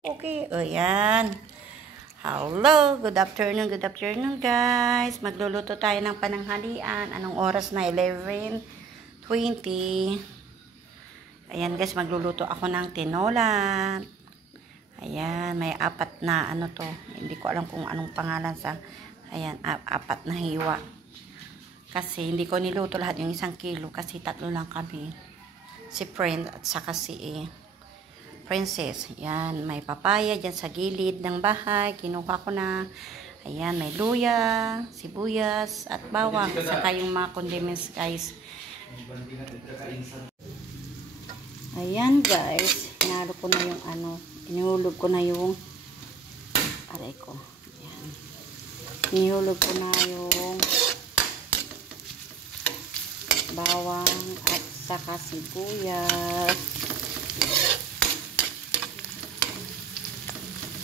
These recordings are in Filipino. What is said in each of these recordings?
Okay, o yan. Hello, good afternoon guys. Magluluto tayo ng pananghalian. Anong oras na? 11:20. Ayan guys, magluluto ako ng tinola. Ayan, may apat na ano to. Hindi ko alam kung anong pangalan sa. Ayan, apat na hiwa. Kasi hindi ko niluto lahat yung 1 kilo kasi 3 lang kami. Si friend at saka si Princess. Yan, may papaya dyan sa gilid ng bahay. Kinuha ko na. Ayan, may luya, sibuyas, at bawang. Saka yung mga condiments, guys. Ayan, guys. Hinalo ko na yung ano. Inihulog ko na yung aray ko. Ayan. Inihulog ko na yung bawang at saka sibuyas.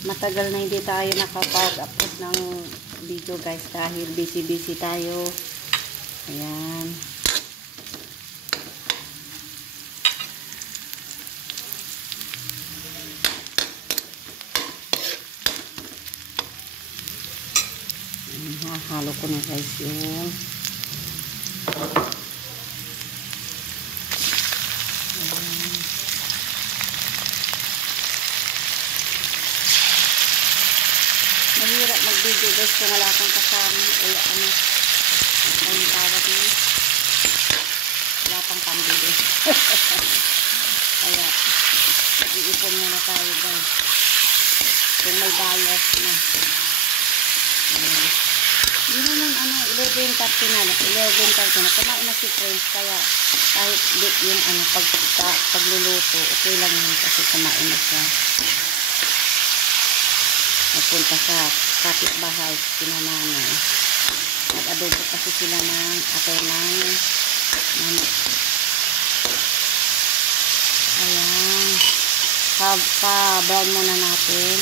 Matagal na hindi tayo nakapag-upload ng video guys dahil busy tayo. Ayan. Halo ko na guys yung mahirap mag-video guys kung wala kang kasama o ano yung tawag niya, wala pang pambili. Kaya mag-iipon muna tayo guys kung may bias na. Hindi naman ano 11:30 na kumain na si friends, kaya kahit late yung ano pagluluto okay lang yun kasi kumain na siya. Nagpunta sa kapitbahay pinananay. Nag-adobo kasi sila ng atay ng manok. Ayan. Pa-brown muna natin.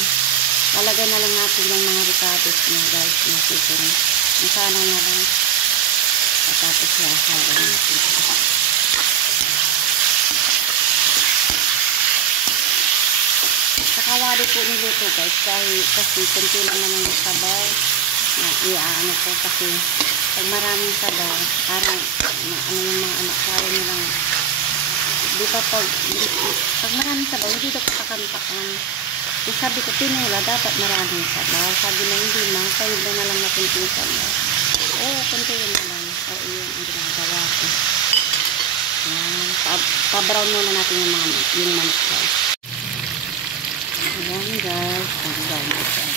Lalagay na lang natin yung mga ricados niya guys. Nasisiri. Ang sana na lang. At tapos hahawa natin. Kawali po niluto guys kasi kunti lang naman yung sabaw na iaano ko kasi pag maraming sabaw parang ano yung mga anak kaya nilang di ba pag maraming sabaw hindi daw pakan-pakan. Yung sabi ko tinola dapat maraming sabaw, sabi na hindi man kayo na lang na kunting sabaw. Kunti yun na lang. Yun ang ginagawa ko. Pa-brown muna natin yung manok guys. Ayan guys, ang na siya.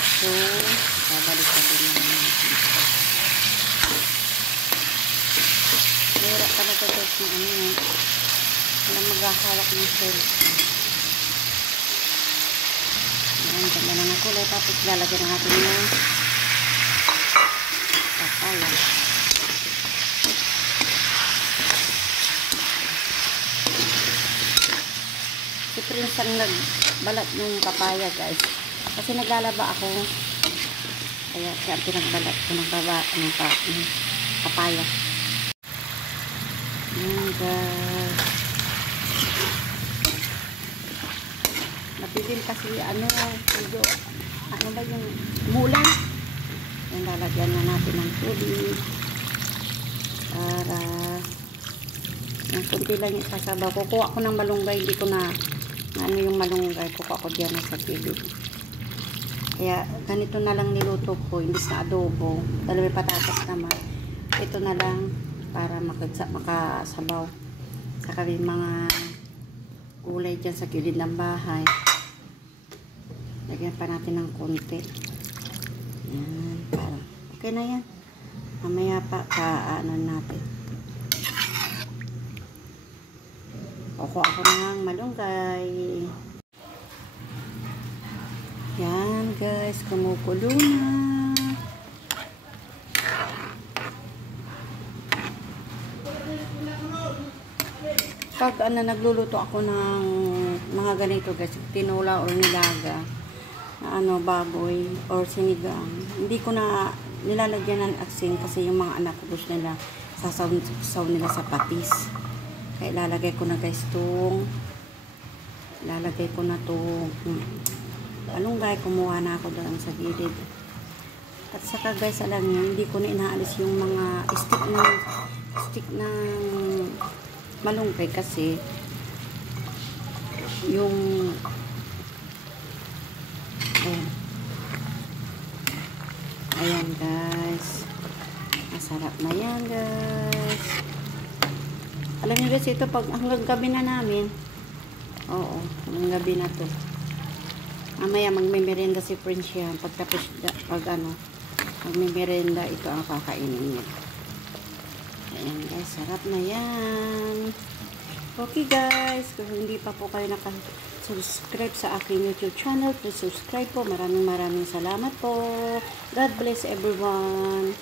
So, babalik ka din naman natin. Mura talaga guys na ano eh. Walang maghahawak ng cellphone. Ayan, ganda na ng kulay. Tapos lalagyan natin yung papaya. Si Prince ang nagbalat ng papaya guys kasi naglalaba ako, kaya siya ang pinagbalat ko ng papaya. Guys, napitin kasi medyo ano ba yung mulan. Yung lalagyan na natin ng tubig para yung kunti lang yung sasabaw. Kukuha ko ng malunggay, hindi ko na ano yung malunggay, kukuha ko diyan sa tubig. Kaya ganito na lang niluto ko, imbis na adobo. Dahil may patatas naman, ito na lang para makasabaw. Saka may mga gulay dyan sa gilid ng bahay. Lagyan pa natin ng konti. Yan, parang okay na yan. Mamaya pa ano natin. Kukuha ako ng malunggay. Yan guys, kumukulo na. Pag nagluluto ako ng mga ganito guys, tinola or nilaga, na baboy or sinigang, hindi ko na nilalagyan ng asin kasi yung mga anak ko gusto nila sasaw nila sa patis. Kaya ilalagay ko na guys itong lalagay ko na to malunggay. Kumuha na ako doon sa gilid. At saka guys, alam niyo, hindi ko na inaalis yung mga stick ng malunggay kasi yung ayan guys, masarap na yan guys. Alam niyo guys, ito pag hanggang gabi na namin, oo, hanggang gabi na to. Mamaya magme-merenda si Prince yan. Pagtapos, magme-merenda, ito ang kakainin niya. Ayan guys, sarap na yan. Okay guys, kung hindi pa po kayo subscribe sa aking YouTube channel, please subscribe po. Maraming salamat po. God bless everyone.